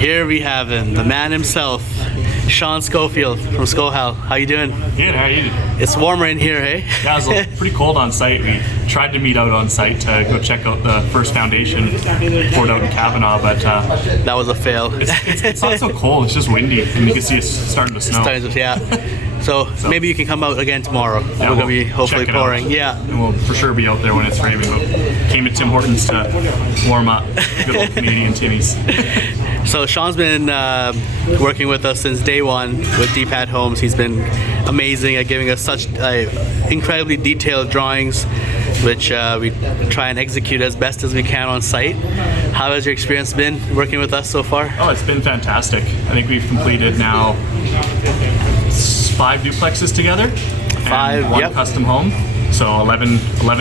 Here we have him, the man himself, Sean Scofield from ScoHal. How you doing? Good, how are you? It's warmer in here, hey? Yeah, it was pretty cold on site. We tried to meet out on site to go check out the first foundation poured out in Kavanaugh, but that was a fail. It's not so cold, it's just windy, and you can see it's starting to snow. So maybe you can come out again tomorrow. Yeah, We're going to be hopefully pouring. Out. Yeah. And we'll for sure be out there when it's raining. But came to Tim Hortons to warm up. Good old Canadian Timmy's. So Sean's been working with us since day one with DPAD Homes. He's been amazing at giving us such incredibly detailed drawings, which we try and execute as best as we can on site. How has your experience been working with us so far? Oh, it's been fantastic. I think we've completed now 5 duplexes together. 5, and 1 custom home. So 11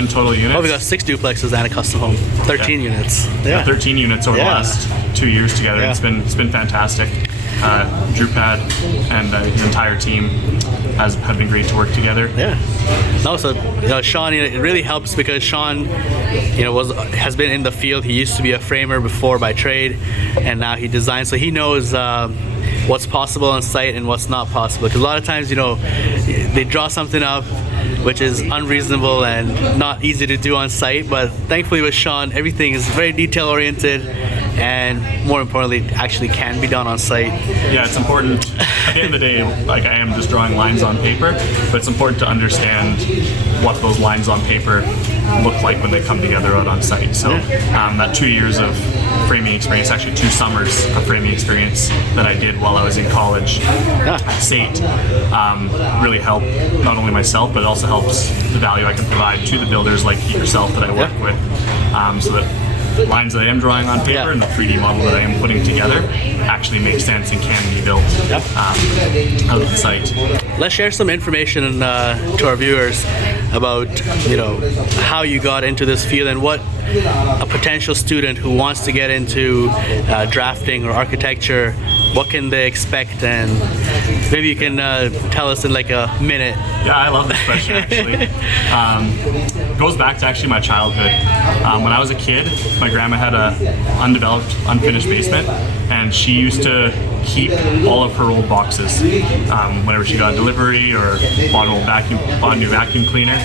total units. Oh, we got 6 duplexes and a custom home. 13 units. Yeah, 13 units over the last 2 years together. Yeah. It's been fantastic. DPAD and his entire team have been great to work together. Yeah. No, so Sean, it really helps because Sean, has been in the field. He used to be a framer before by trade, and now he designs. So he knows what's possible on site and what's not possible. Because a lot of times, they draw something up which is unreasonable and not easy to do on site. But thankfully with Sean, everything is very detail oriented, and more importantly, actually can be done on site. Yeah, it's important. At the end of the day, like, I am just drawing lines on paper, but it's important to understand what those lines on paper look like when they come together out on site. So that 2 years of framing experience, actually 2 summers of framing experience that I did while I was in college at SAIT, really helped not only myself, but it also helps the value I can provide to the builders like yourself that I work with, so that the lines that I am drawing on paper and the 3D model that I am putting together actually make sense and can be built out on site. Let's share some information to our viewers about how you got into this field and what a potential student who wants to get into drafting or architecture, what can they expect, and maybe you can tell us in like a minute. Yeah, I love this question actually. It goes back to actually my childhood. When I was a kid, my grandma had a undeveloped, unfinished basement, and she used to keep all of her old boxes. Whenever she got a delivery or bought a new vacuum cleaner,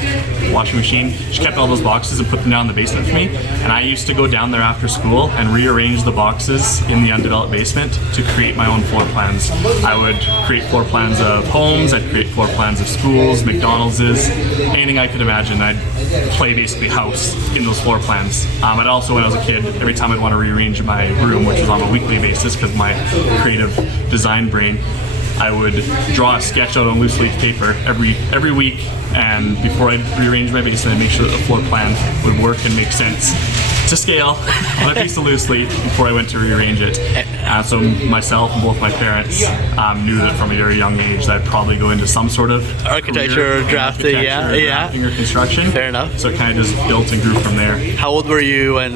washing machine, she kept all those boxes and put them down in the basement for me. And I used to go down there after school and rearrange the boxes in the undeveloped basement to create my own floor plans. I would create floor plans of homes, I'd create floor plans of schools, McDonald's, anything I could imagine. I'd play basically house in those floor plans. I'd also, when I was a kid, every time I'd want to rearrange my room, which was on a weekly basis because my creative design brain, I would draw a sketch out on loose leaf paper every week, and before I rearrange my basement, I'd make sure that the floor plan would work and make sense to scale on a piece of loose leaf before I went to rearrange it. So myself and both my parents knew that from a very young age that I'd probably go into some sort of architecture or drafting, drafting or construction. Fair enough. So it kind of just built and grew from there. How old were you when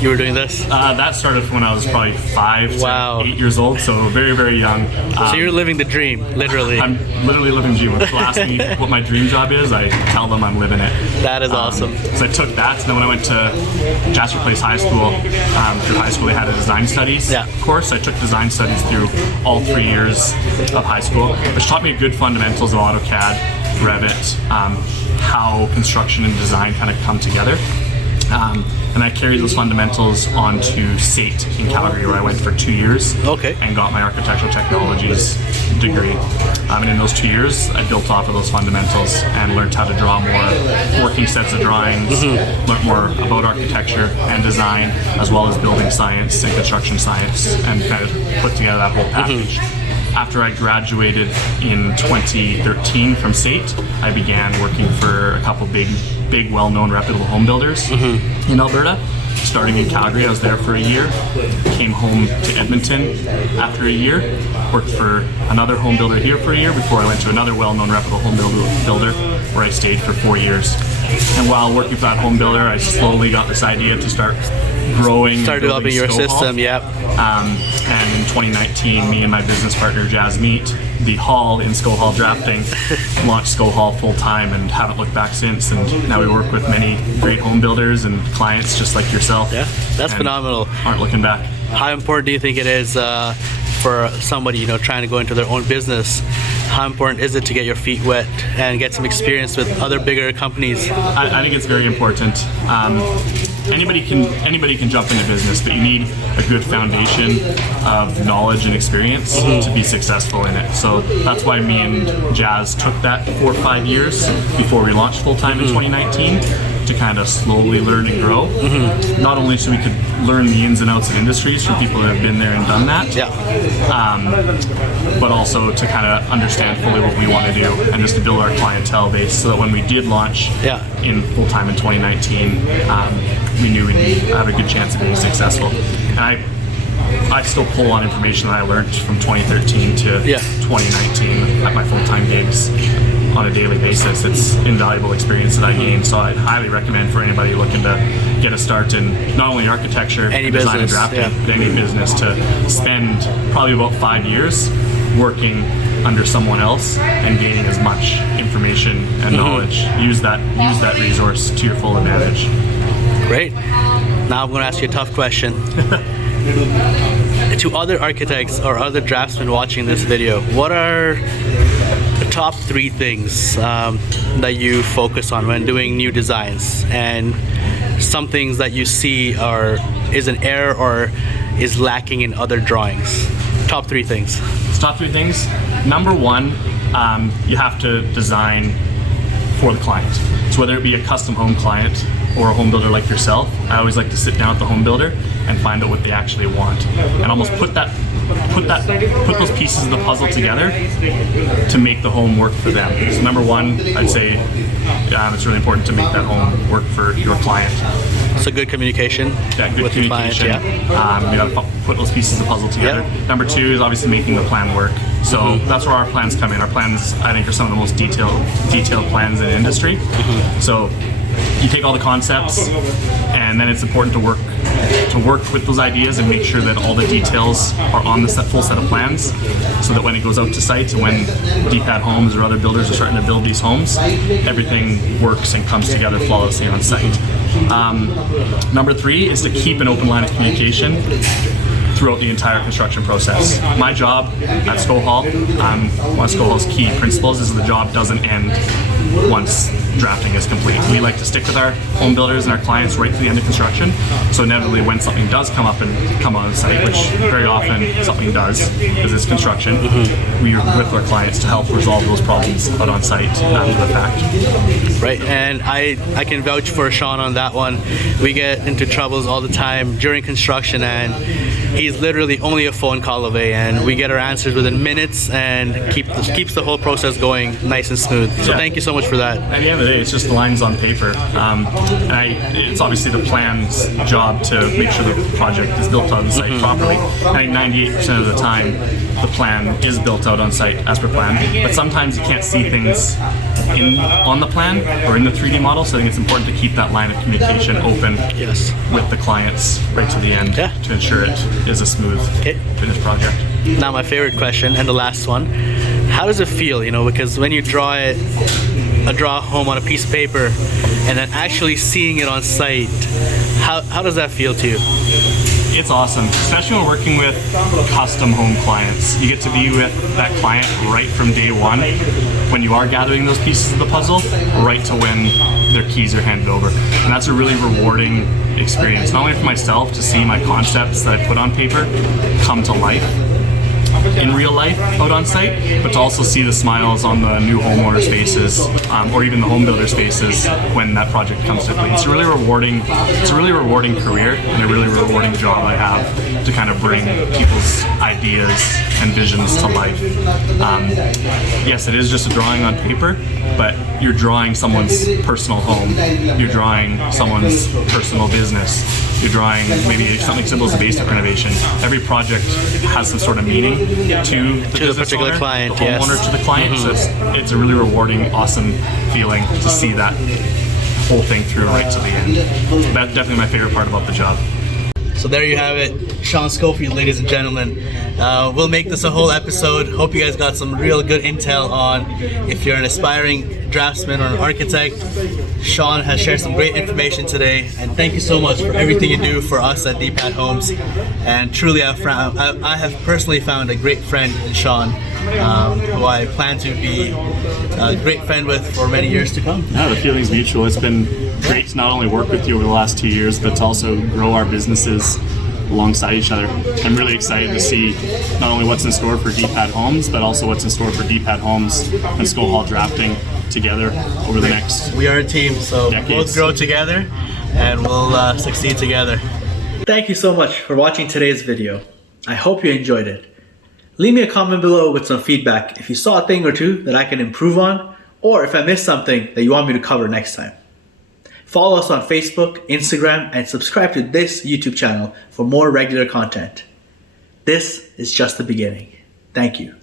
you were doing this? That started when I was probably 5 to 8 years old, so very, very young. So you're living the dream, literally. I'm literally living the dream. When people ask me what my dream job is, I tell them I'm living it. That is awesome. So I took that, and then when I went to Jasper Place High School, through high school they had a design studies course. I took design studies through all 3 years of high school, which taught me good fundamentals of AutoCAD, Revit, how construction and design kind of come together. And I carried those fundamentals onto SAIT in Calgary, where I went for 2 years and got my architectural technologies degree. And in those 2 years, I built off of those fundamentals and learned how to draw more working sets of drawings, learned more about architecture and design, as well as building science and construction science, and kind of put together that whole package. After I graduated in 2013 from SAIT, I began working for a couple big well-known reputable home builders in Alberta. Starting in Calgary, I was there for a year, came home to Edmonton after a year, worked for another home builder here for a year before I went to another well-known reputable home builder where I stayed for 4 years. And while working for that home builder, I slowly got this idea to start growing, start developing your system. And in 2019, me and my business partner Jasmeet, the Hall in ScoHal Drafting, launched ScoHal full time and haven't looked back since. And now we work with many great home builders and clients just like yourself. Yeah, that's phenomenal. Aren't looking back. How important do you think it is for somebody trying to go into their own business? How important is it to get your feet wet and get some experience with other bigger companies? I think it's very important. Anybody can jump into business, but you need a good foundation of knowledge and experience to be successful in it. So that's why me and Jazz took that 4 or 5 years before we launched full time in 2019 to kind of slowly learn and grow. Not only so we could learn the ins and outs of industries from people that have been there and done that, but also to kind of understand fully what we want to do and just to build our clientele base so that when we did launch in full time in 2019, we knew we'd have a good chance of being successful. And I still pull on information that I learned from 2013 to 2019 at my full-time gigs on a daily basis. It's invaluable experience that I gained, so I'd highly recommend for anybody looking to get a start in not only architecture, any design business, and drafting, but any business, to spend probably about 5 years working under someone else and gaining as much information and knowledge. Use that resource to your full advantage. Great. Now I'm going to ask you a tough question. To other architects or other draftsmen watching this video, what are the top 3 things that you focus on when doing new designs, and some things that you see is an error or is lacking in other drawings? Top 3 things. Top 3 things. Number 1, you have to design for the client. So whether it be a custom home client or a home builder like yourself, I always like to sit down with the home builder and find out what they actually want, and almost put those pieces of the puzzle together to make the home work for them. So number 1, I'd say it's really important to make that home work for your client. So good communication. That good with communication. The client, you got to put those pieces of the puzzle together. Number 2 is obviously making the plan work. So that's where our plans come in. Our plans, I think, are some of the most detailed plans in the industry. So you take all the concepts, and then it's important to work with those ideas and make sure that all the details are on the full set of plans, so that when it goes out to sites and when DPAD Homes or other builders are starting to build these homes, everything works and comes together flawlessly on site. Number 3 is to keep an open line of communication throughout the entire construction process. My job at ScoHal, one of ScoHal's key principles is the job doesn't end once drafting is complete. We like to stick with our home builders and our clients right to the end of construction, so inevitably when something does come on site, which very often something does because it's construction, we are with our clients to help resolve those problems out on site after the fact. Right, and I can vouch for Sean on that one. We get into troubles all the time during construction, and he's literally only a phone call away, and we get our answers within minutes and keeps the whole process going nice and smooth. So thank you so much for that. At the end of the day, it's just the lines on paper. It's obviously the plan's job to make sure the project is built out on site properly. I think 98% of the time, the plan is built out on site as per plan, but sometimes you can't see things on the plan or in the 3D model, so I think it's important to keep that line of communication open with the clients right to the end to ensure it is a smooth finished project. Now my favorite question, and the last one, how does it feel, because when you draw a home on a piece of paper and then actually seeing it on site, how does that feel to you? It's awesome, especially when working with custom home clients. You get to be with that client right from day one when you are gathering those pieces of the puzzle, right to when their keys are handed over. And that's a really rewarding experience, not only for myself to see my concepts that I put on paper come to life in real life out on site, but to also see the smiles on the new homeowners' faces, or even the home builders' faces when that project comes to complete. It's a really rewarding career and a really rewarding job I have to kind of bring people's ideas and visions to life. Yes, it is just a drawing on paper, but you're drawing someone's personal home, you're drawing someone's personal business, you're drawing maybe something simple as a basement renovation. Every project has some sort of meaning to the particular owner, client, the homeowner to the client. So it's a really rewarding, awesome feeling to see that whole thing through right to the end. That's definitely my favorite part about the job. So there you have it, Sean Scofield, ladies and gentlemen. We'll make this a whole episode. Hope you guys got some real good intel on if you're an aspiring draftsman or an architect. Sean has shared some great information today, and thank you so much for everything you do for us at DPAD Homes. And truly, I have personally found a great friend in Sean, who I plan to be a great friend with for many years to come. No, the feeling's mutual. It's been great to not only work with you over the last 2 years, but to also grow our businesses alongside each other. I'm really excited to see not only what's in store for DPAD Homes, but also what's in store for DPAD Homes and ScoHal Drafting together over the next We are a team, so decades. Both grow together and we'll succeed together. Thank you so much for watching today's video. I hope you enjoyed it. Leave me a comment below with some feedback if you saw a thing or two that I can improve on, or if I missed something that you want me to cover next time. Follow us on Facebook, Instagram, and subscribe to this YouTube channel for more regular content. This is just the beginning. Thank you.